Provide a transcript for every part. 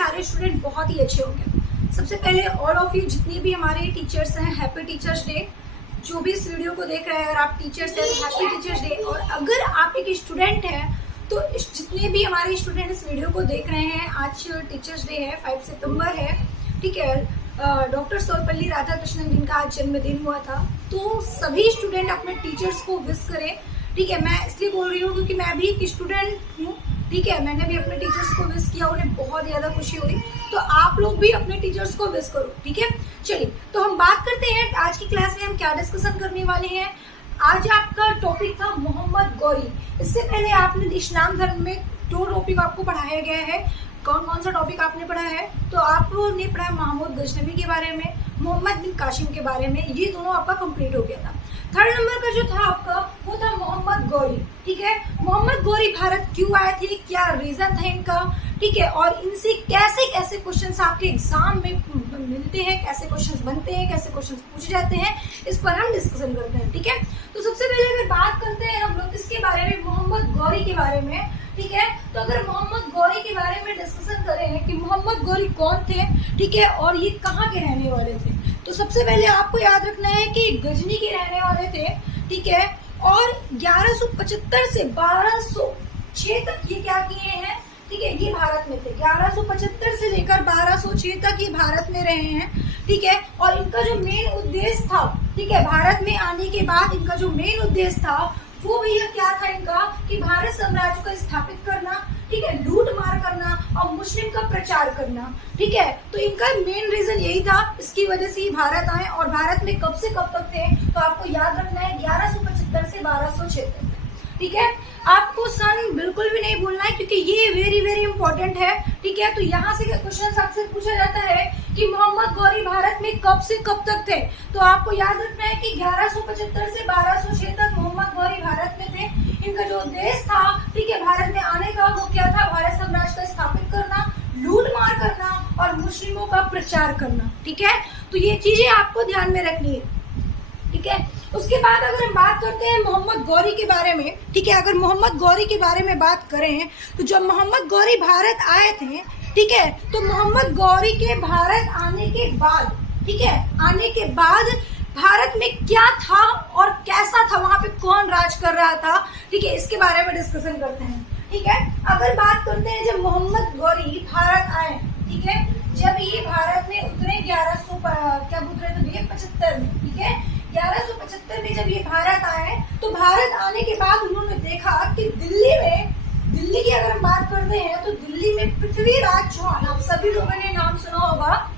सारे स्टूडेंट बहुत ही अच्छे होंगे। सबसे पहले ऑल ऑफ यू जितने भी हमारे टीचर्स हैं, हैप्पी टीचर्स डे। जो भी इस वीडियो को देख रहे हैं, अगर आप टीचर्स हैं तो हैप्पी टीचर्स डे। और अगर आप एक स्टूडेंट हैं तो जितने भी हमारे स्टूडेंट इस वीडियो को देख रहे हैं, आज टीचर्स डे है, 5 सितंबर है, ठीक है। डॉक्टर सर्वपल्ली राधाकृष्णन जिनका आज जन्मदिन हुआ था, तो सभी स्टूडेंट अपने टीचर्स को विश करें, ठीक है। मैं इसलिए बोल रही हूँ क्योंकि मैं भी एक स्टूडेंट हूँ, ठीक है। मैंने भी अपने टीचर्स को विश किया, उन्हें बहुत ज़्यादा खुशी हुई। तो आप लोग भी अपने टीचर्स को विश करो, ठीक है। चलिए, तो हम बात करते हैं आज की क्लास में हम क्या डिस्कशन करने वाले हैं। आज आपका टॉपिक था मोहम्मद गौरी। इससे पहले आपने इस्लाम धर्म में 2 टॉपिक आपको पढ़ाया गया है। कौन कौन सा टॉपिक आपने पढ़ा है? तो आप लोगों ने पढ़ा महमूद गजनवी के बारे में, मोहम्मद बिन कासिम के बारे में। ये दोनों आपका कंप्लीट हो गया था। 3rd नंबर का जो था आपका वो था मोहम्मद गौरी, ठीक है। मोहम्मद गौरी भारत क्यों आए थे, क्या रीजन था इनका, ठीक है। और इनसे कैसे कैसे क्वेश्चंस आपके एग्जाम में मिलते हैं, कैसे क्वेश्चंस बनते हैं, कैसे क्वेश्चंस पूछे जाते हैं, इस पर हम डिस्कशन करते हैं, ठीक है। तो सबसे पहले अगर बात करते हैं हम लोग इसके बारे में, मोहम्मद गौरी के बारे में, ठीक है। तो अगर मोहम्मद गौरी के बारे में डिस्कशन करें कि मोहम्मद गौरी कौन थे, ठीक है, और ये कहाँ के रहने वाले थे, तो सबसे पहले आपको याद रखना है कि गजनी के रहने वाले थे, ठीक है। और 1175 से 1206 तक ये क्या किए हैं, ठीक है, ये भारत में थे। 1175 से लेकर 1206 तक ये भारत में रहे हैं, ठीक है। और इनका जो मेन उद्देश्य था, ठीक है, भारत में आने के बाद इनका जो मेन उद्देश्य था वो भैया क्या था इनका, कि भारत साम्राज्य को स्थापित करना, ठीक है, लूट मार करना और मुस्लिम का प्रचार करना, ठीक है। तो इनका मेन रीजन यही था, इसकी वजह से ही भारत आए। और भारत में कब से कब तक थे, तो आपको याद रखना है 1175 से 1206 तक, ठीक है। आपको सन बिल्कुल भी नहीं भूलना है क्योंकि ये वेरी वेरी इंपॉर्टेंट है, ठीक है। तो यहाँ से क्वेश्चन अक्सर पूछा जाता है कि मोहम्मद गौरी भारत में कब से कब तक थे, तो आपको याद रखना है कि 1175 से 1206 तक मोहम्मद गौरी भारत में थे। इनका जो उद्देश्य था, ठीक है, भारत में आने का वो क्या था, भारत साम्राज्य को स्थापित करना, लूट मार करना और मुस्लिमों का प्रचार करना, ठीक है। तो ये चीजें आपको ध्यान में रखनी है, ठीक है। उसके बाद अगर हम बात करते हैं मोहम्मद गौरी के बारे में, ठीक है, अगर मोहम्मद गौरी के बारे में बात करें तो जब मोहम्मद गौरी भारत आए थे, ठीक है, तो मोहम्मद गौरी के भारत आने के बाद, ठीक है, आने के बाद भारत में क्या था और कैसा था, वहां पे कौन राज कर रहा था, ठीक है, इसके बारे में डिस्कशन करते हैं, ठीक है। अगर बात करते हैं जब मोहम्मद गौरी भारत आए, ठीक है, जब ये भारत में उतरे 1175 में, ठीक है, 1175 में जब ये भारत आए, तो भारत आने के बाद उन्होंने देखा कि दिल्ली की अगर हम बात करते हैं तो दिल्ली में पृथ्वीराज चौहान, आप सभी लोगों ने नाम सुना होगा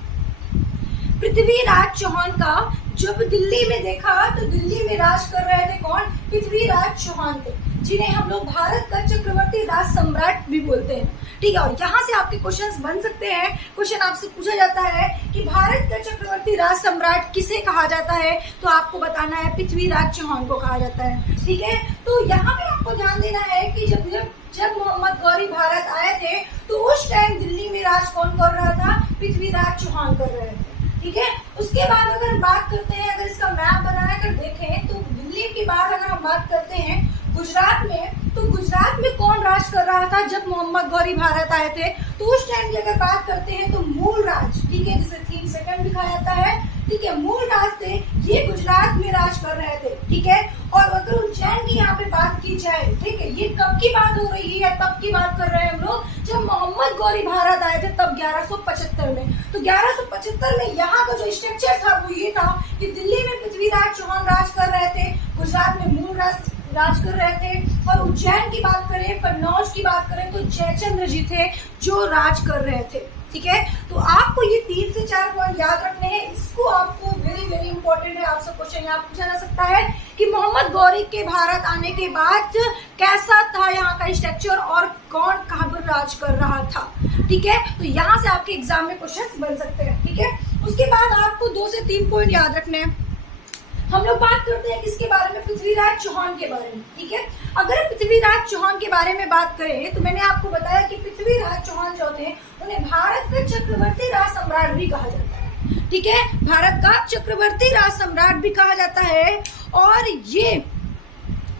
पृथ्वीराज चौहान का। जब दिल्ली में देखा तो दिल्ली में राज कर रहे थे कौन, पृथ्वीराज चौहान थे, जिन्हें हम लोग भारत का चक्रवर्ती राज सम्राट भी बोलते हैं, ठीक है। और यहाँ से आपके क्वेश्चंस बन सकते हैं। क्वेश्चन आपसे पूछा जाता है कि भारत का चक्रवर्ती राज सम्राट किसे कहा जाता है, तो आपको बताना है पृथ्वीराज चौहान को कहा जाता है, ठीक है। तो यहाँ पे आपको ध्यान देना है कि जब मोहम्मद गौरी भारत आए थे तो उस टाइम दिल्ली में राज कौन कर रहा था, पृथ्वीराज चौहान कर रहे थे, ठीक है। उसके बाद अगर हम बात करते हैं, अगर इसका मैप बनाया कर देखें तो दिल्ली के बाद अगर हम बात करते हैं गुजरात में, तो गुजरात में कौन राज कर रहा था जब मोहम्मद गौरी भारत आए थे, तो उस टाइम की अगर बात करते हैं तो मूल राज, ठीक है, जिसे 3 सेकंड लिखा जाता है, ठीक है, मूल राज थे, ये गुजरात में राज कर रहे थे, ठीक है। और अगर उज्जैन की यहाँ पे बात की जाए, ठीक है, ये कब की बात हो रही है, तब की बात कर रहे हैं हम लोग जब मोहम्मद गौरी भारत आए थे, तब 1175 में। तो 1175 में यहाँ का जो स्ट्रक्चर था वो ये था कि दिल्ली में पृथ्वीराज चौहान राज कर रहे थे, गुजरात में मूल राज कर रहे थे, और उज्जैन की बात करें, कन्नौज की बात करें तो जयचंद्र जी थे जो राज कर रहे थे, ठीक है। तो आपको ये 3 से 4 पॉइंट याद रखने हैं। इसको आपको वेरी वेरी इंपॉर्टेंट है, आपसे क्वेश्चन यहाँ पूछा जा सकता है कि मोहम्मद गौरी के भारत आने के बाद कैसा था यहाँ का स्ट्रक्चर और कौन कहाँ पर राज कर रहा था, ठीक है। तो यहाँ से आपके एग्जाम में क्वेश्चन बन सकते हैं, ठीक है। उसके बाद आपको 2 से 3 पॉइंट याद रखने हैं। हम लोग बात करते हैं किसके बारे में, पृथ्वीराज चौहान के बारे में, ठीक है। अगर पृथ्वीराज चौहान के बारे में बात करें तो मैंने आपको बताया कि पृथ्वीराज चौहान जो थे उन्हें भारत का चक्रवर्ती राज सम्राट भी कहा जाता है, ठीक है, भारत का चक्रवर्ती राज सम्राट भी कहा जाता है। और ये,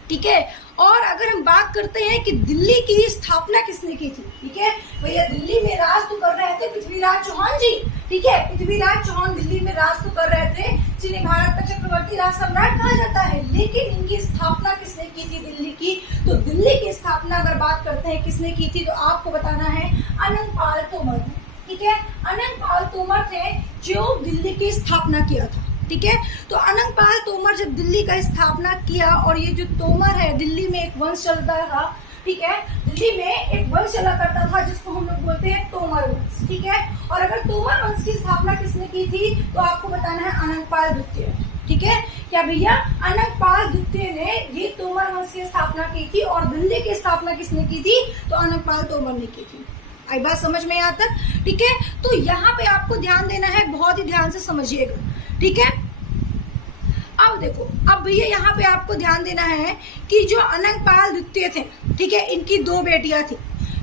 ठीक है, और अगर हम बात करते हैं कि दिल्ली की स्थापना किसने की थी, ठीक है भैया, दिल्ली में राज तो कर रहे थे पृथ्वीराज चौहान जी, ठीक है, पृथ्वीराज चौहान दिल्ली में राज तो कर रहे थे, जिन्हें भारत का चक्रवर्ती राज सम्राट कहा जाता है। लेकिन इनकी स्थापना किसने की थी दिल्ली की? तो दिल्ली की स्थापना अगर बात करते हैं किसने की थी, तो आपको बताना है अनंगपाल तोमर ने, ठीक है। अनंगपाल तोमर थे जो दिल्ली की स्थापना किया था, ठीक है। तो अनंगपाल तोमर जब दिल्ली का स्थापना किया, और ये जो तोमर है, दिल्ली में एक वंश चलता था, ठीक है, दिल्ली में एक वंश चला करता था जिसको हम लोग बोलते हैं तोमर वंश, ठीक है। और अगर तोमर वंश की स्थापना किसने की थी, तो आपको बताना है अनंगपाल द्वितीय, ठीक है। क्या भैया, अनंगपाल द्वितीय ने ये तोमर वंश की स्थापना की थी, और दिल्ली की स्थापना किसने की थी, तो अनंगपाल तोमर ने की थी। आई बात समझ में यहाँ तक, ठीक है। तो यहाँ पे आपको ध्यान देना है, बहुत ही ध्यान से समझिएगा, ठीक है। अब देखो, अब भैया यहाँ पे आपको ध्यान देना है कि जो अनंगपाल द्वितीय थे, ठीक है, इनकी 2 बेटियां थी,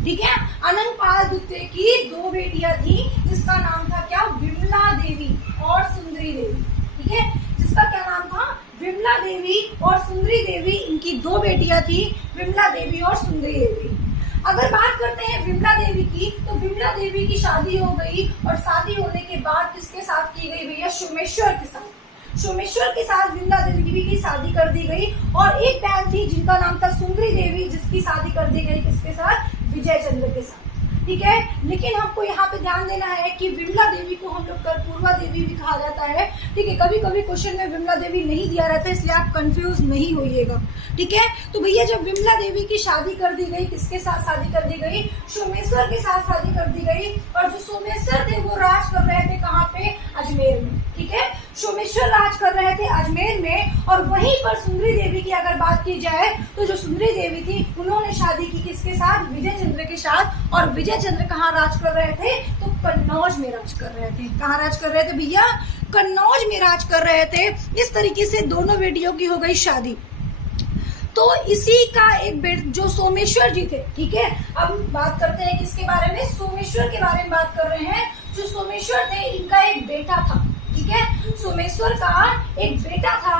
ठीक है। अनंगपाल द्वितीय की 2 बेटियां थी, जिसका नाम था क्या, विमला देवी और सुंदरी देवी, ठीक है, जिसका क्या नाम था, विमला देवी और सुंदरी देवी। इनकी 2 बेटियां थी, विमला देवी और सुंदरी देवी। अगर बात करते हैं विमला देवी की, तो विमला देवी की शादी हो गई, और शादी होने के बाद किसके साथ की गई भैया, सोमेश्वर के साथ। सोमेश्वर के साथ विमला देवी की शादी कर दी गई, और एक बहन थी जिनका नाम था सुंदरी देवी, जिसकी शादी कर दी गई किसके साथ, विजय चंद्र के साथ, ठीक है। लेकिन हमको यहाँ पे ध्यान देना है कि विमला देवी को हम लोग कर्पूरवा देवी भी कहा जाता है, ठीक है। कभी कभी क्वेश्चन में विमला देवी नहीं दिया रहता है, इसलिए आप कंफ्यूज नहीं होइएगा, ठीक है। तो भैया जब विमला देवी की शादी कर दी गई, किसके साथ शादी कर दी गई, सोमेश्वर के साथ शादी कर दी गई। और जो सोमेश्वर थे वो राज कर रहे थे कहाँ पे, अजमेर में, ठीक है। सोमेश्वर राज कर रहे थे अजमेर में, और वहीं पर सुंदरी देवी की अगर बात की जाए, तो जो सुंदरी देवी थी उन्होंने शादी की किसके साथ, विजय चंद्र के साथ। और विजय चंद्र कहाँ राज कर रहे थे, तो कन्नौज में राज कर रहे थे। कहाँ राज कर रहे थे भैया, कन्नौज में राज कर रहे थे। इस तरीके से दोनों बेटियों की हो गई शादी। तो इसी का एक जो सोमेश्वर जी थे, ठीक है। अब बात करते हैं किसके बारे में, सोमेश्वर के बारे में बात कर रहे हैं। जो सोमेश्वर थे, इनका एक बेटा था, ठीक है। सोमेश्वर का एक बेटा था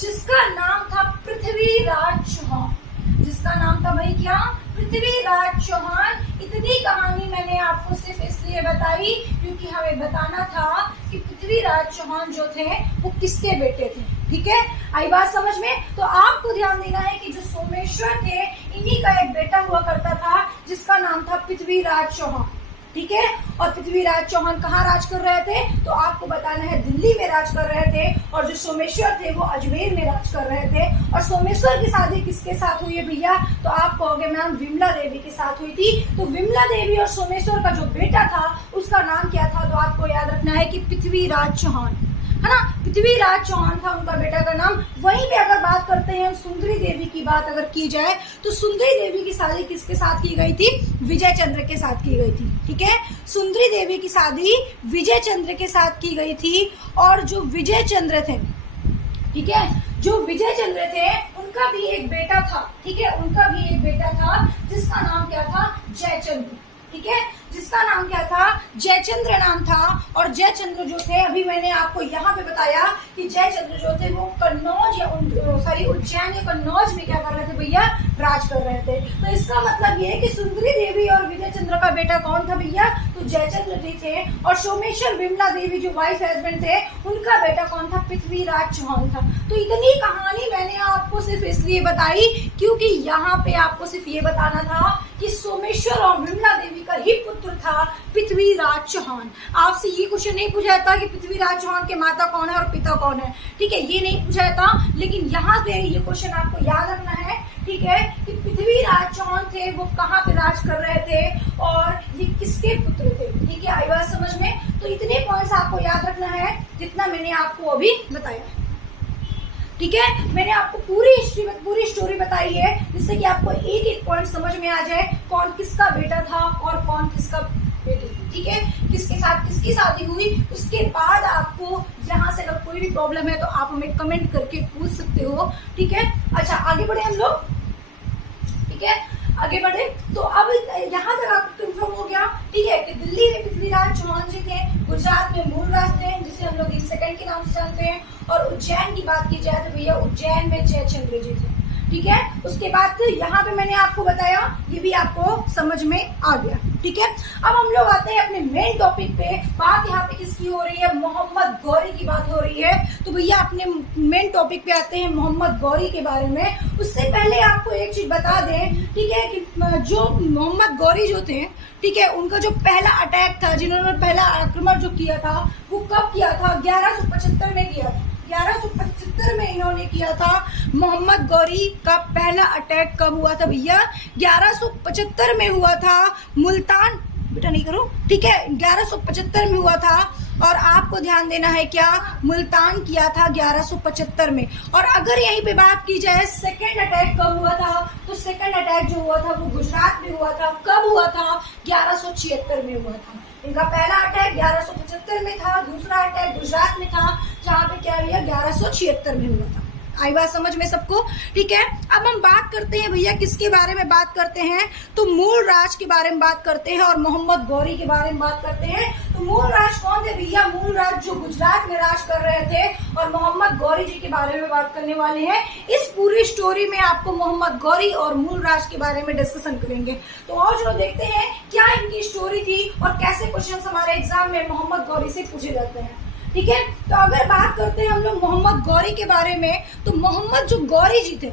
जिसका नाम था पृथ्वीराज चौहान, जिसका नाम था भाई क्या, पृथ्वीराज चौहान। इतनी कहानी मैंने आपको सिर्फ इसलिए बताई क्योंकि हमें बताना था कि पृथ्वीराज चौहान जो थे वो किसके बेटे थे, ठीक है। आई बात समझ में। तो आपको ध्यान देना है कि जो सोमेश्वर थे, इन्हीं का एक बेटा हुआ करता था जिसका नाम था पृथ्वीराज चौहान, ठीक है। और पृथ्वीराज चौहान कहाँ राज कर रहे थे, तो आपको बताना है दिल्ली में राज कर रहे थे। और जो सोमेश्वर थे वो अजमेर में राज कर रहे थे। और सोमेश्वर की शादी किसके साथ हुई है भैया, तो आप कहोगे मैम विमला देवी के साथ हुई थी। तो विमला देवी और सोमेश्वर का जो बेटा था उसका नाम क्या था, तो आपको याद रखना है कि पृथ्वीराज चौहान, है ना। पृथ्वीराज चौहान था उनका बेटा का नाम। वहीं पे अगर बात करते हैं सुंदरी देवी की बात अगर की जाए, तो सुंदरी देवी की शादी किसके साथ की गई थी, विजय चंद्र के साथ की गई थी, ठीक है। सुंदरी देवी की शादी विजय चंद्र के साथ की गई थी। और जो विजय चंद्र थे, ठीक है, जो विजय चंद्र थे उनका भी एक बेटा था, ठीक है, उनका भी एक बेटा था जिसका नाम क्या था, जयचंद्र, ठीक है, जिसका नाम क्या था, जयचंद्र नाम था। और जयचंद्र जो थे, अभी मैंने आपको यहाँ पे बताया कि जयचंद्र जो थे वो कन्नौज या उज्जैन या कन्नौज में क्या कर रहे थे भैया, राज कर रहे थे। तो इसका मतलब ये है कि सुंदरी देवी और विजय चंद्र का बेटा कौन था भैया, तो जयचंद्र जी थे। और सोमेश्वर विमला देवी जो वाइफ हस्बैंड थे, उनका बेटा कौन था, पृथ्वीराज चौहान था। तो इतनी कहानी मैंने आपको सिर्फ इसलिए बताई क्योंकि यहाँ पे आपको सिर्फ ये बताना था कि सोमेश्वर और विमला देवी का ही पुत्र था पृथ्वीराज चौहान। आपसे ये क्वेश्चन नहीं पूछा जाता कि पृथ्वीराज चौहान के माता कौन है और पिता कौन है, ठीक है, ये नहीं पूछा जाता। लेकिन यहाँ पे ये क्वेश्चन आपको याद रखना है, ठीक है, कि पृथ्वीराज चौहान थे वो कहाँ पे राज कर रहे थे और ये किसके पुत्र थे, ठीक है। आई बात समझ में। तो इतने पॉइंट्स आपको याद रखना है जितना मैंने आपको अभी बताया, ठीक है। मैंने आपको पूरी हिस्ट्री में पूरी स्टोरी बताई है, जिससे कि आपको एक एक पॉइंट समझ में आ जाए, कौन किसका बेटा था और कौन किसका बेटी थी, ठीक है, किसके साथ किसकी शादी हुई। उसके बाद आपको यहाँ से अगर कोई भी प्रॉब्लम है तो आप हमें कमेंट करके पूछ सकते हो, ठीक है। अच्छा, आगे बढ़े हम लोग, ठीक है, आगे बढ़े। तो अब यहाँ तक आपको कंफर्म हो गया, ठीक है, कि दिल्ली में पृथ्वीराज चौहान जी थे, गुजरात में मूलराज थे जिसे हम लोग सेकंड के नाम से जानते हैं। और उज्जैन की बात की जाए तो भैया उज्जैन में जयचंद्र जी थे, ठीक है। उसके बाद यहाँ पे मैंने आपको बताया, ये भी आपको समझ में आ गया, ठीक है। अब हम लोग आते हैं अपने मेन टॉपिक पे। बात यहाँ पे किसकी हो रही है? मोहम्मद गौरी की बात हो रही है। तो भैया अपने मेन टॉपिक पे आते हैं मोहम्मद गौरी के बारे में। उससे पहले आपको एक चीज बता दें, ठीक है, कि जो मोहम्मद गौरी जो थे, ठीक है, उनका जो पहला अटैक था, जिन्होंने पहला आक्रमण जो किया था, वो कब किया था? 1175 में किया था। 1175 में इन्होंने किया था। मोहम्मद गौरी का पहला अटैक कब हुआ था भैया? 1175 में हुआ था। मुल्तान, बेटा नहीं करो, ठीक है, 1175 में हुआ था। और आपको ध्यान देना है क्या? मुल्तान किया था 1175 में। और अगर यहीं पे बात की जाए सेकेंड अटैक कब हुआ था, तो सेकेंड अटैक जो हुआ था वो गुजरात में हुआ था। कब हुआ था? 1176 में हुआ था। इनका पहला अटैक 1175 में था, दूसरा अटैक गुजरात में था, जहां पे क्या हुआ? 1176 में हुआ था। आई बात समझ में सबको? ठीक है। अब हम बात करते हैं भैया किसके बारे में बात करते हैं, तो मूल राज के बारे में बात करते हैं और मोहम्मद गौरी के बारे में बात करते हैं। तो मूल राज कौन थे भैया? मूल राज जो गुजरात में राज कर रहे थे, और मोहम्मद गौरी जी के बारे में बात करने वाले हैं। इस पूरी स्टोरी में आपको मोहम्मद गौरी और मूल राज के बारे में डिस्कशन करेंगे। तो और जो देखते हैं क्या इनकी स्टोरी थी और कैसे क्वेश्चन हमारे एग्जाम में मोहम्मद गौरी से पूछे जाते हैं, ठीक है। तो अगर बात करते हैं हम लोग मोहम्मद गौरी के बारे में, तो मोहम्मद जो गौरी जी थे,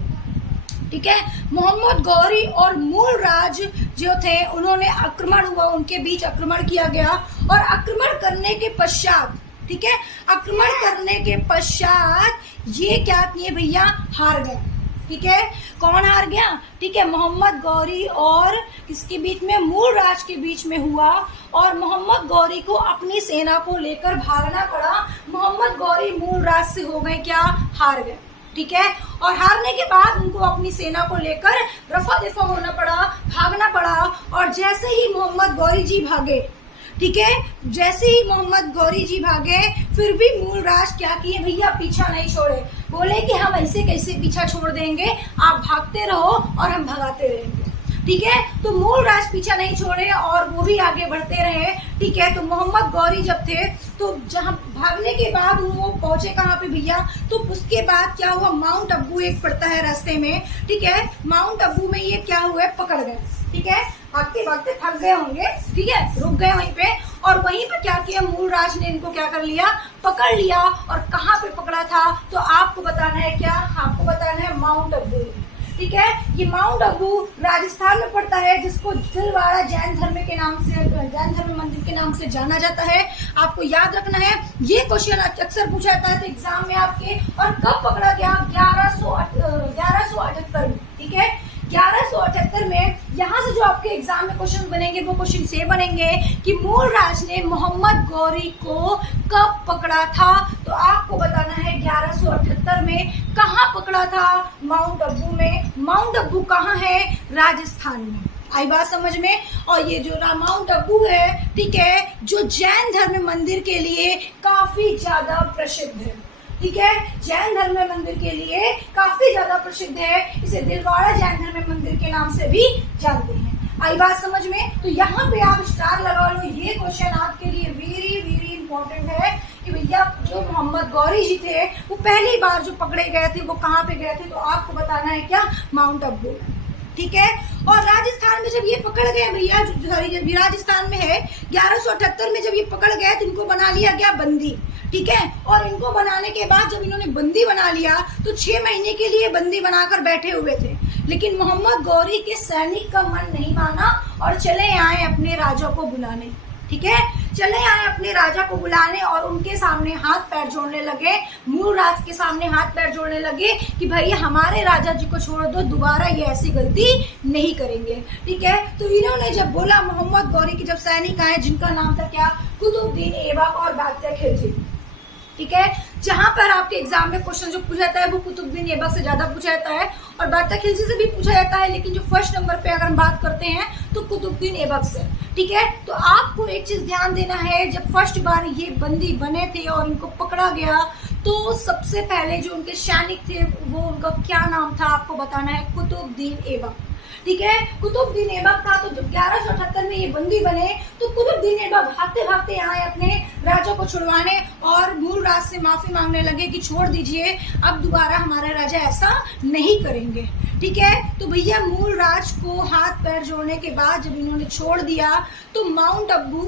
ठीक है, मोहम्मद गौरी और मूल राज जो थे, उन्होंने आक्रमण हुआ, उनके बीच आक्रमण किया गया। और आक्रमण करने के पश्चात, ठीक है, आक्रमण करने के पश्चात ये क्या किए भैया? हार गए, ठीक है। कौन हार गया? ठीक है, मोहम्मद गौरी और किसके बीच में? मूल राज के बीच में हुआ। और मोहम्मद गौरी को अपनी सेना को लेकर भागना पड़ा। मोहम्मद गौरी मूल राज से हो गए क्या? हार गए, ठीक है। और हारने के बाद उनको अपनी सेना को लेकर रफा दफा होना पड़ा, भागना पड़ा। और जैसे ही मोहम्मद गौरी जी भागे, ठीक है, जैसे ही मोहम्मद गौरी जी भागे, फिर भी मूल राज क्या किए भैया? पीछा नहीं छोड़े। बोले कि हम ऐसे कैसे पीछा छोड़ देंगे, आप भागते रहो और हम भगाते रहेंगे, ठीक है। तो मूल राज पीछा नहीं छोड़े और वो भी आगे बढ़ते रहे, ठीक है। तो मोहम्मद गौरी जब थे, तो जहां भागने के बाद वो पहुंचे कहाँ पे भैया? तो उसके बाद क्या हुआ? माउंट अबू एक पड़ता है रास्ते में, ठीक है। माउंट अबू में ये क्या हुआ? पकड़ गए, ठीक है। भागते भागते थक गए होंगे, ठीक है, रुक गए वहीं पे। और वहीं पे क्या किया? मूल राज ने इनको क्या कर लिया? पकड़ लिया। और कहाँ पे पकड़ा था? तो आपको बताना है क्या? आपको बताना है माउंट अबू, ठीक है। ये माउंट अबू राजस्थान में पड़ता है, जिसको दिलवाड़ा जैन धर्म के नाम से, जैन धर्म मंदिर के नाम से जाना जाता है। आपको याद रखना है, ये क्वेश्चन अक्सर पूछा जाता है एग्जाम में आपके। और कब पकड़ा गया? 1178 में, ठीक है। 1178 में। यहाँ से जो आपके एग्जाम में क्वेश्चन बनेंगे वो क्वेश्चन से बनेंगे कि मूल राज ने मोहम्मद गौरी को कब पकड़ा था। तो आपको बताना है 1178 में। कहाँ पकड़ा था? माउंट अबू में। माउंट अबू कहाँ है? राजस्थान में। आई बात समझ में? और ये जो माउंट अबू है, ठीक है, जो जैन धर्म मंदिर के लिए काफी ज्यादा प्रसिद्ध है, ठीक है। जैन धर्म मंदिर के लिए काफी ज्यादा प्रसिद्ध है। इसे दिलवाड़ा जैन धर्म मंदिर के नाम से भी जानते हैं। आई बात समझ में? तो यहाँ पे आप स्टार लगा लो। ये क्वेश्चन आपके लिए वेरी वेरी इंपॉर्टेंट है कि भैया जो मोहम्मद गौरी जी थे, वो पहली बार जो पकड़े गए थे वो कहाँ पे गए थे? तो आपको बताना है क्या? माउंट अबू, ठीक है। और राजस्थान में जब ये पकड़ गए भैया, राजस्थान में है, 1178 में जब ये पकड़ गए तो इनको बना लिया गया बंदी, ठीक है। और इनको बनाने के बाद जब इन्होंने बंदी बना लिया तो 6 महीने के लिए बंदी बनाकर बैठे हुए थे। लेकिन मोहम्मद गौरी के सैनिक का मन नहीं माना और चले आए अपने राजा को बुलाने, ठीक है। चले आए अपने राजा को बुलाने और उनके सामने हाथ पैर जोड़ने लगे। मूल राज के सामने हाथ पैर जोड़ने लगे कि भाई हमारे राजा जी को छोड़ दो, दोबारा ये ऐसी गलती नहीं करेंगे, ठीक है। तो इन्होंने जब बोला, मोहम्मद गौरी के जब सैनिक आए, जिनका नाम था क्या? कुतुबुद्दीन ऐबक और बादशाह खिलजी, ठीक है। जहां पर आपके एग्जाम में क्वेश्चन जो पूछा जाता है वो कुतुबुद्दीन ऐबक से ज्यादा पूछा जाता है और बादशाह खिलजी से भी पूछा जाता है, लेकिन जो फर्स्ट नंबर पे अगर हम बात करते हैं तो कुतुबुद्दीन ऐबक से, ठीक है। तो आपको एक चीज ध्यान देना है, जब फर्स्ट बार ये बंदी बने थे और इनको पकड़ा गया तो सबसे पहले जो उनके सैनिक थे वो उनका क्या नाम था? आपको बताना है कुतुबुद्दीन ऐबक, ठीक है। कुतुबुद्दीन ऐबक था, तो जब 1178 में ये बंदी बने तो कुतुबुद्दीन ऐबक भागते भागते आए अपने राजा को छुड़वाने और मूल राज से माफी मांगने लगे कि छोड़ दीजिए, अब दोबारा हमारा राजा ऐसा नहीं करेंगे, ठीक है। तो भैया मूल राज को हाथ पैर जोड़ने के बाद जब इन्होंने छोड़ दिया तो माउंट आबू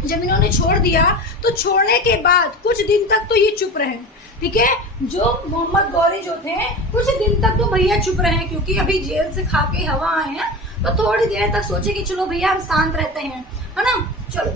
जब इन्होंने छोड़ दिया तो छोड़ने के बाद कुछ दिन तक तो ये चुप रहे, ठीक है। जो मोहम्मद गौरी जो थे कुछ दिन तक तो भैया चुप रहे, क्योंकि अभी जेल से खा के हवा आए हैं, तो थोड़ी देर तक सोचे कि चलो भैया हम शांत रहते हैं, है ना। चलो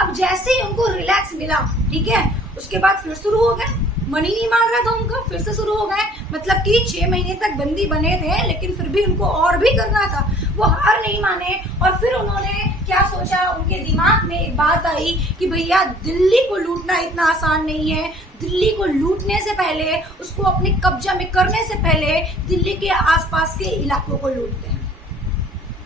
अब जैसे ही उनको रिलैक्स मिला, ठीक है, उसके बाद फिर शुरू हो गए, मन ही नहीं मान रहा था उनका, फिर से शुरू हो गए। मतलब कि 6 महीने तक बंदी बने थे, लेकिन फिर भी उनको और भी करना था, वो हार नहीं माने। और फिर उन्होंने क्या सोचा, उनके दिमाग में एक बात आई कि भैया दिल्ली को लूटना इतना आसान नहीं है, दिल्ली को लूटने से पहले, उसको अपने कब्जा में करने से पहले दिल्ली के आसपास के इलाकों को लूटते हैं।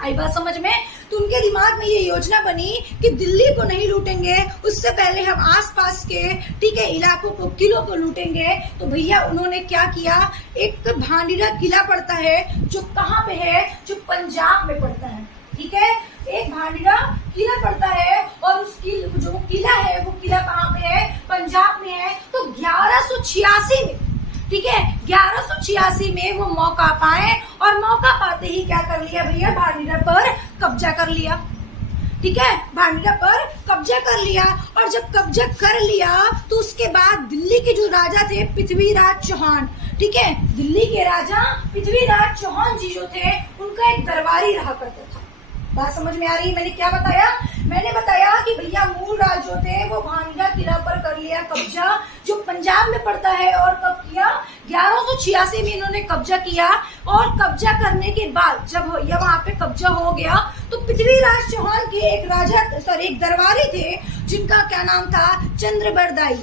आई बात समझ में? तो उनके दिमाग में ये योजना बनी कि दिल्ली को नहीं लूटेंगे, उससे पहले हम आसपास के, ठीक है, इलाकों को, किलों को लूटेंगे। तो भैया उन्होंने क्या किया, एक भांडीरा किला पड़ता है जो कहाँ पे है, जो पंजाब में पड़ता है, ठीक है। एक भांडीरा किला पड़ता है और उस जो किला है वो किला कहाँ पे है, पंजाब में है। तो 1186 में, ठीक है, 1186 में वो मौका पाए और मौका पाते ही क्या कर लिया भैया, भांडीरा पर कब्जा कर लिया, ठीक है, भांडीरा पर कब्जा कर लिया। और जब कब्जा कर लिया तो उसके बाद दिल्ली के जो राजा थे पृथ्वीराज चौहान, ठीक है, दिल्ली के राजा पृथ्वीराज चौहान जी जो थे उनका एक दरबारी रहा करता था। बात समझ में आ रही है? मैंने क्या बताया, मैंने बताया कि भैया मूल राज जो थे वो भांडीरा किला पर कर लिया कब्जा, जो पंजाब में पड़ता है। और कब किया, 1186 में इन्होंने कब्जा किया। और कब्जा करने के बाद जब वहां पे कब्जा हो गया तो पृथ्वीराज चौहान के एक एक दरबारी थे जिनका क्या नाम था, चंद्रबरदाई,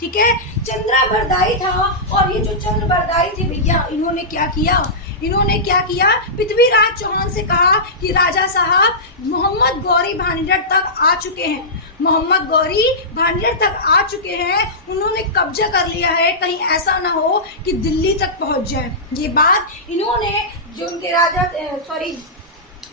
ठीक है, चंद्रबरदाई था। और ये जो चंद्रबरदाई थे भैया, इन्होंने क्या किया, पृथ्वीराज चौहान से कहा कि राजा साहब मोहम्मद गौरी भांडीगढ़ तक आ चुके हैं, मोहम्मद गौरी भांडीगढ़ तक आ चुके हैं, उन्होंने कब्जा कर लिया है, कहीं ऐसा ना हो कि दिल्ली तक पहुंच जाए। ये बात इन्होंने जो उनके राजा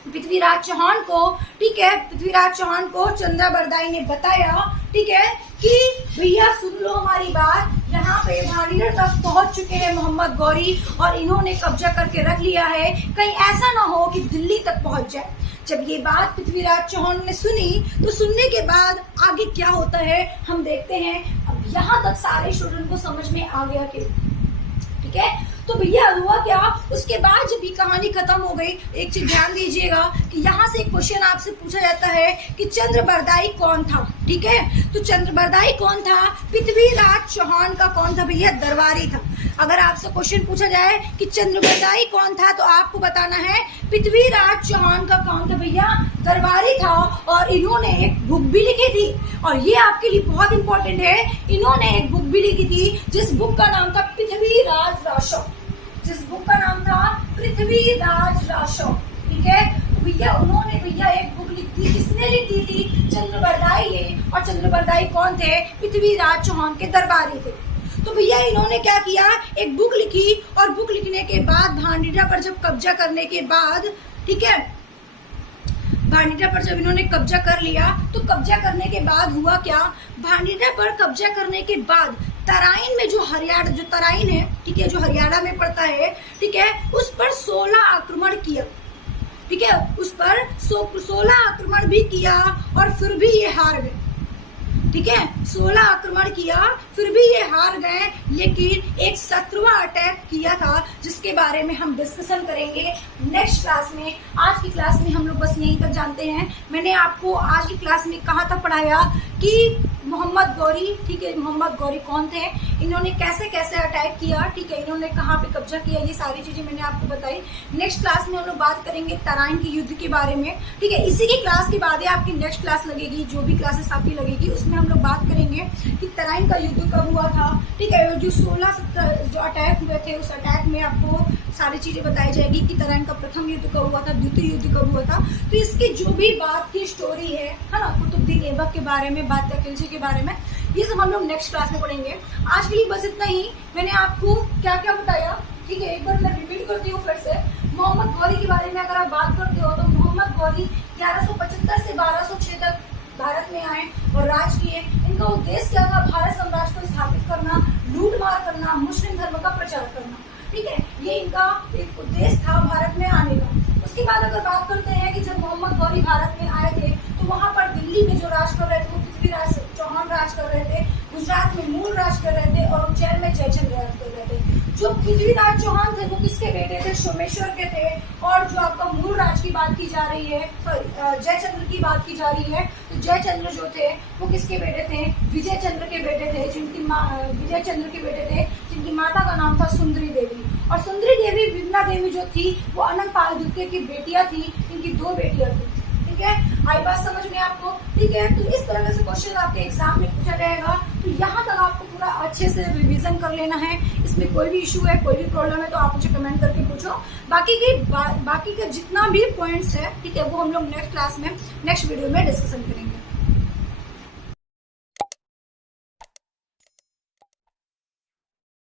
पृथ्वीराज चौहान को, ठीक है, पृथ्वीराज चौहान को चंद्रबरदाई ने बताया, ठीक है, कि भैया सुन लो हमारी बात, यहाँ पे भांडीगढ़ तक पहुंच चुके हैं मोहम्मद गौरी और इन्होंने कब्जा करके रख लिया है, कहीं ऐसा ना हो कि दिल्ली तक पहुंच जाए। जब ये बात पृथ्वीराज चौहान ने सुनी तो सुनने के बाद आगे क्या होता है हम देखते हैं। अब यहाँ तक सारे स्टूडेंट को समझ में आ गया कि, ठीक है, तो भैया हुआ क्या, उसके बाद जब ये कहानी खत्म हो गई, एक चीज ध्यान दीजिएगा कि यहाँ से एक क्वेश्चन आपसे पूछा जाता है कि चंद्रबरदाई कौन था, ठीक है। तो चंद्रबरदाई कौन था, पृथ्वीराज चौहान का कौन था भैया, दरबारी था। अगर आपसे क्वेश्चन पूछा जाए कि चंद्रबरदाई कौन था तो आपको बताना है पृथ्वीराज चौहान का कौन था भैया, दरबारी था। और इन्होंने एक बुक भी लिखी थी, और ये आपके लिए बहुत इंपॉर्टेंट है, इन्होंने एक बुक भी लिखी थी जिस बुक का नाम था पृथ्वीराज राशो, जिस बुक का नाम था पृथ्वीराज राशो, ठीक है। भैया उन्होंने भैया एक बुक लिखी थी, किसने लिखी थी, चंद्रबरदाई ने। और चंद्रबरदाई कौन थे, पृथ्वीराज चौहान के दरबारी थे। तो भैया इन्होंने क्या किया, एक बुक लिखी, और बुक लिखने के बाद भांडीगढ़ पर जब कब्जा करने के बाद, ठीक है, भांडीगढ़ पर जब इन्होंने कब्जा कर लिया तो कब्जा करने के बाद हुआ क्या, भांडीगढ़ पर कब्जा करने के बाद तराइन में जो तराइन है, ठीक है, जो हरियाणा में पड़ता है, ठीक है, उस पर 16 आक्रमण किया, ठीक है, उस पर 16 आक्रमण भी किया और फिर भी ये हार गए, ठीक है, 16 आक्रमण किया फिर भी ये हार गए। लेकिन एक 17वां अटैक किया था जिसके बारे में हम डिस्कशन करेंगे नेक्स्ट क्लास में। आज की क्लास में हम लोग बस यहीं तक जानते हैं। मैंने आपको आज की क्लास में कहाँ तक पढ़ाया कि मोहम्मद गौरी, ठीक है, मोहम्मद गौरी कौन थे, इन्होंने कैसे कैसे अटैक किया, ठीक है, इन्होंने कहाँ पे कब्जा किया, ये सारी चीजें मैंने आपको बताई। नेक्स्ट क्लास में हम लोग बात करेंगे तराइन के युद्ध के बारे में, ठीक है। इसी की क्लास के बाद आपकी नेक्स्ट क्लास लगेगी, जो भी क्लासेस आपकी लगेगी उसमें हम लोग बात करेंगे कि तराइन का युद्ध कब हुआ था, ठीक है, जो 16 जो अटैक हुए थे उस अटैक में आपको सारी चीजें बताई जाएगी कि तराइन का प्रथम युद्ध कब हुआ था, द्वितीय युद्ध कब हुआ था। तो इसकी जो भी बात की स्टोरी है ना, कुतुबुद्दीन ऐबक के बारे में, बादशाह खिलजी के बारे में, ये सब हम लोग नेक्स्ट क्लास में पढ़ेंगे। आज के लिए बस इतना ही। मैंने आपको क्या क्या बताया, ठीक है, एक बार मैं रिपीट करती हूँ फिर से। मोहम्मद गौरी के बारे में अगर आप बात करते हो तो मोहम्मद गौरी 1175 से 1206 तक भारत में आए और राज किए। इनका उद्देश्य क्या था? भारत साम्राज्य को स्थापित करना, लूटमार करना, मुस्लिम धर्म का प्रचार करना। ठीक है, ये इनका एक उद्देश्य था भारत में आने का। उसके बाद अगर बात करते हैं कि जब मोहम्मद गौरी भारत में आए थे तो वहां पर दिल्ली में जो राज कर रहे थे वो पृथ्वीराज चौहान राज कर रहे थे, गुजरात में मूल राज कर रहे थे और उज्जैन में जयचंद्र राज कर रहे थे। जो पृथ्वीराज चौहान थे वो किसके बेटे थे? सोमेश्वर के थे। और जो आपका मूल राज की बात की जा रही है, जयचंद्र की बात की जा रही है, तो जयचंद्र जो थे वो किसके बेटे थे? विजय चंद्र के बेटे थे, जिनकी माँ विजय चंद्र के बेटे थे, जिनकी माता का नाम था सुंदरी देवी। और सुंदरी देवी विमला देवी जो थी वो अनंतपाल द्वितीय की बेटियां थी, इनकी 2 बेटियां थी। ठीक है, आई बात समझ में आपको? ठीक है, तो इस तरह से क्वेश्चन आपके एग्जाम में पूछा जाएगा, तो यहाँ तक आपको पूरा अच्छे से रिवीजन कर लेना है। इसमें कोई भी इशू है, कोई भी प्रॉब्लम है तो आप मुझे कमेंट करके पूछो। बाकी के जितना भी पॉइंट्स है, ठीक है, वो हम लोग नेक्स्ट क्लास में, नेक्स्ट वीडियो में डिस्कशन करेंगे।